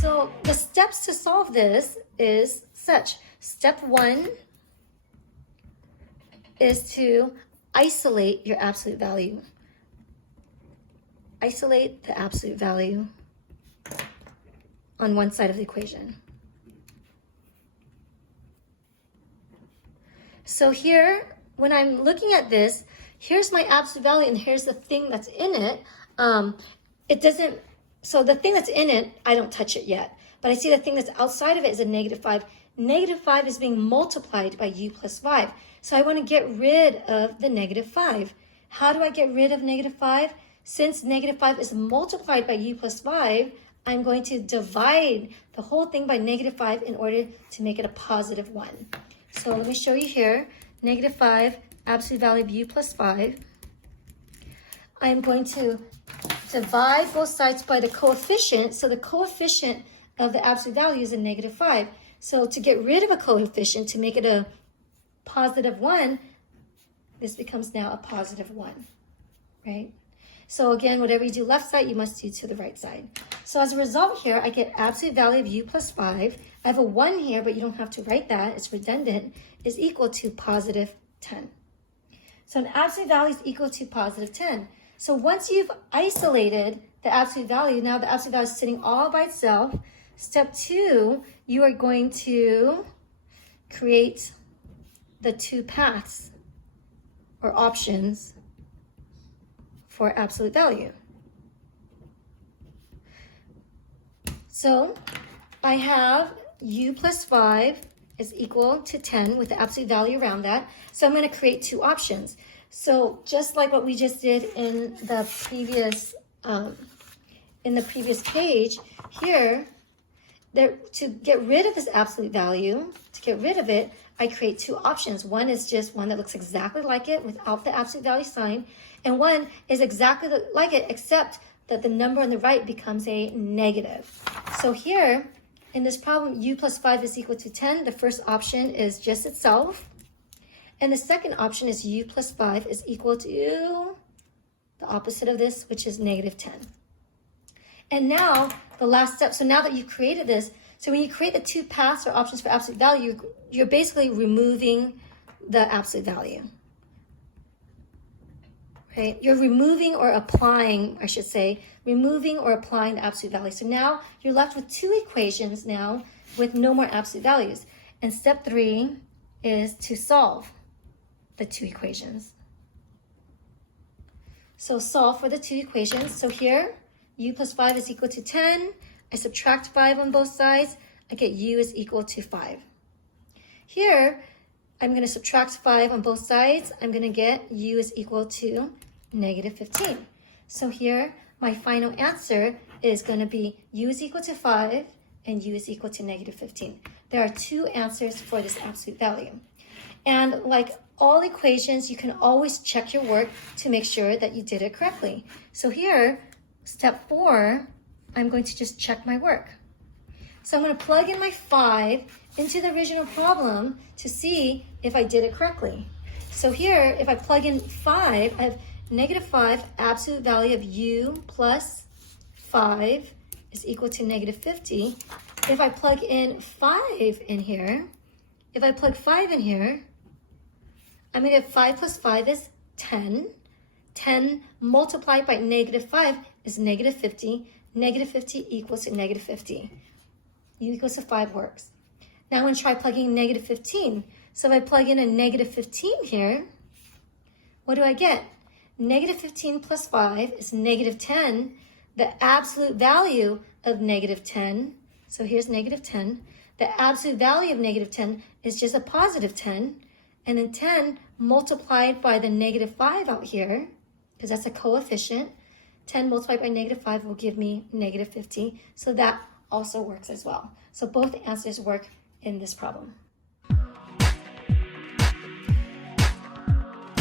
So the steps to solve this is such. Step 1 is to isolate your absolute value. Isolate the absolute value on one side of the equation. So here, when I'm looking at this, here's my absolute value and here's the thing that's in it. So the thing that's in it, I don't touch it yet. But I see the thing that's outside of it is a -5. -5 is being multiplied by u plus 5. So I want to get rid of the -5. How do I get rid of -5? Since -5 is multiplied by u plus 5, I'm going to divide the whole thing by -5 in order to make it a positive 1. So let me show you here. -5, absolute value of u plus 5. I'm going to divide both sides by the coefficient. So the coefficient of the absolute value is a -5. So to get rid of a coefficient, to make it a positive 1, this becomes now a positive 1, right? So again, whatever you do left side, you must do to the right side. So as a result here, I get absolute value of u plus 5. I have a 1 here, but you don't have to write that. It's redundant, is equal to positive 10. So an absolute value is equal to positive 10. So once you've isolated the absolute value, now the absolute value is sitting all by itself. Step 2, you are going to create the 2 paths or options for absolute value. So I have u plus 5 is equal to 10 with the absolute value around that. So I'm going to create 2 options. So just like what we just did in the previous page, here, to get rid of this absolute value, to get rid of it, I create 2 options. One is just one that looks exactly like it without the absolute value sign, and one is exactly like it except that the number on the right becomes a negative. So here, in this problem, u plus 5 is equal to 10. The first option is just itself. And the second option is u plus 5 is equal to the opposite of this, which is -10. And now, the last step, so now that you've created this, so when you create the 2 paths or options for absolute value, you're basically removing the absolute value. Right? You're removing or applying, I should say, removing or applying the absolute value. So now you're left with 2 equations now with no more absolute values. And step 3 is to solve the 2 equations. So solve for the 2 equations. So here, u plus 5 is equal to 10. I subtract 5 on both sides. I get u is equal to 5. Here, I'm going to subtract 5 on both sides. I'm going to get u is equal to -15. So here, my final answer is going to be u is equal to 5 and u is equal to -15. There are 2 answers for this absolute value. And like all equations, you can always check your work to make sure that you did it correctly. So here, step 4, I'm going to just check my work. So I'm going to plug in my 5 into the original problem to see if I did it correctly. So here, if I plug in 5, I have -5 absolute value of u plus 5 is equal to -50. If I plug in 5 in here, if I plug 5 in here, I'm going to get 5 plus 5 is 10. 10 multiplied by -5 is -50. -50 equals to -50. U equals to 5 works. Now I'm going to try plugging -15. So if I plug in a -15 here, what do I get? -15 plus 5 is -10. The absolute value of -10, so here's -10. The absolute value of -10 is just a positive 10. And then 10 multiplied by the -5 out here, because that's a coefficient. 10 multiplied by -5 will give me -50. So that also works as well. So both answers work in this problem.